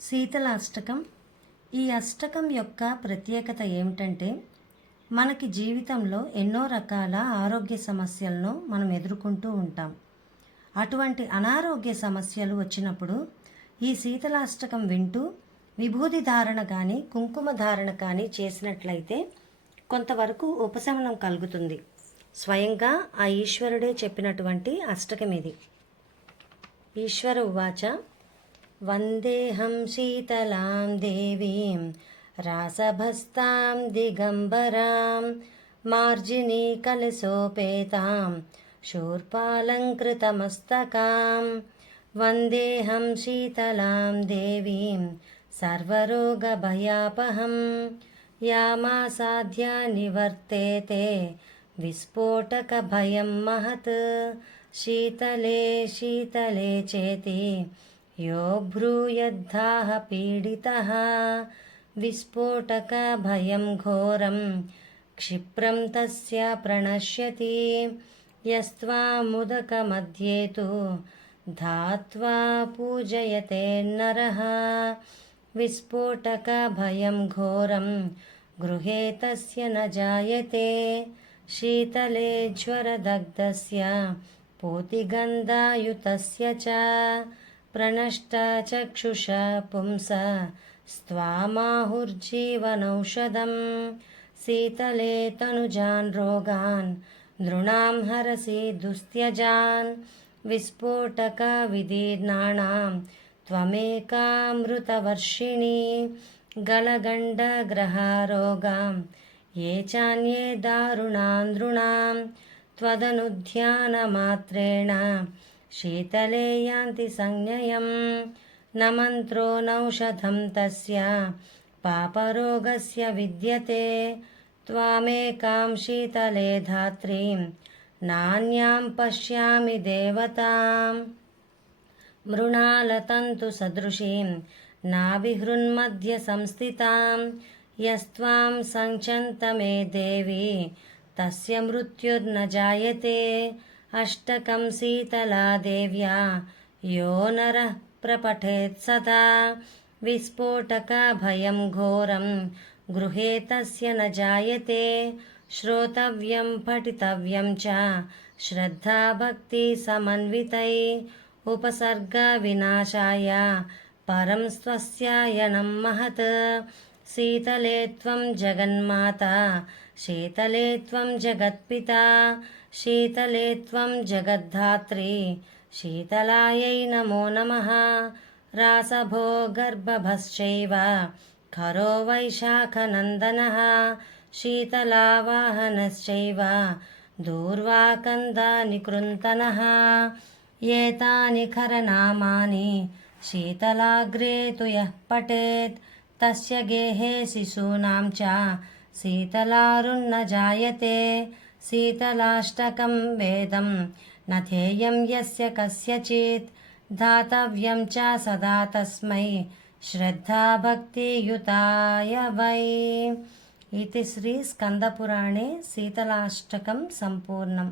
శీతల అష్టకం. ఈ అష్టకం యొక్క ప్రత్యేకత ఏమిటంటే, మనకి జీవితంలో ఎన్నో రకాల ఆరోగ్య సమస్యలను మనం ఎదుర్కొంటూ ఉంటాం. అటువంటి అనారోగ్య సమస్యలు వచ్చినప్పుడు ఈ శీతలాష్టకం వింటూ విభూది ధారణ కానీ కుంకుమ ధారణ కానీ చేసినట్లయితే కొంతవరకు ఉపశమనం కలుగుతుంది. స్వయంగా ఆ ఈశ్వరుడే చెప్పినటువంటి అష్టకం ఇది. ఈశ్వర ఉవాచ వందేహం శీతలాం దేవీం రాసభస్తాం దిగంబరాం మార్జినీ కలశోపేతాం శూర్పాలంకృతమస్తకాం వందేహం శీతలాం దేవీం సర్వరోగభయాపహం యామాసాధ్య నివర్తేతే విస్ఫోటకభయం మహత్ శీతలే శీతలే చేతి యో భ్రూయద్ధాః పీడితః విస్ఫోటకభయం ఘోరం క్షిప్రం తస్య ప్రణశ్యతి యస్త్వాముదకమధ్యే తు ధాత్వా పూజయతే నరః విస్ఫోటకభయం ఘోరం గృహే తస్య న జాయతే శీతలే జ్వరదగ్ధస్య పూతిగంధాయుతస్య చ ప్రణష్టచక్షుష పుంస స్త్వామాహుర్జీవనౌషధం శీతలే తనుజాన్ రోగాన్ నృణాం హరసి దుస్త్యజాన్ విస్ఫోటక విదీర్ణానాం త్వమేకామృతవర్షిణి గలగండగ్రహారోగాం ఏ చాన్యే దారుణాన్ నృణాం త్వదనుధ్యానమాత్రేణ శీతలే యాంతి సంజ్ఞయం న మంత్రో నౌషధం తస్య పాపరోగస్య విద్యతే త్వామేకాం శీతలే ధాత్రీం నాన్యాం పశ్యామి దేవతాం మృణాలతంతు సదృశీం నాభిహృన్మధ్య సంస్థితాం యస్త్వాం సంచంత మే దేవి తస్య మృత్యుర్న జాయతే అష్టకం శీతలా దేవ్యా యో నరః ప్రపఠేత్ సదా విస్ఫోటక భయం ఘోరం గృహే తస్య న జాయతే శ్రోతవ్యం పఠితవ్యం చ శ్రద్ధా భక్తి సమన్వితై ఉపసర్గ వినాశాయ పరం స్వస్యాయనం మహత్ శీతలే త్వం జగన్మాతా శీతలే త్వం జగత్పితా శీతలే త్వం జగద్ధాత్రీ శీతలాయై నమో నమః రాసభో గర్భభశ్చైవ ఖరో వైశాఖనందనః శీతలావాహనశ్చైవ దూర్వాకందాని కృంతనః ఏతాని ఖరనామాని శీతలాగ్రే తు యః పఠేత్ తస్య గేహే శిశూనాం చ శీతలారున్న జాయతే శీతలాష్టకం వేదం నథేయం యస్య కస్యచిత్ ధాతవ్యం చ సదా తస్మై శ్రద్ధా భక్తియుతాయ వై. ఇతి శ్రీ స్కందపురాణే శీతలాష్టకం సంపూర్ణం.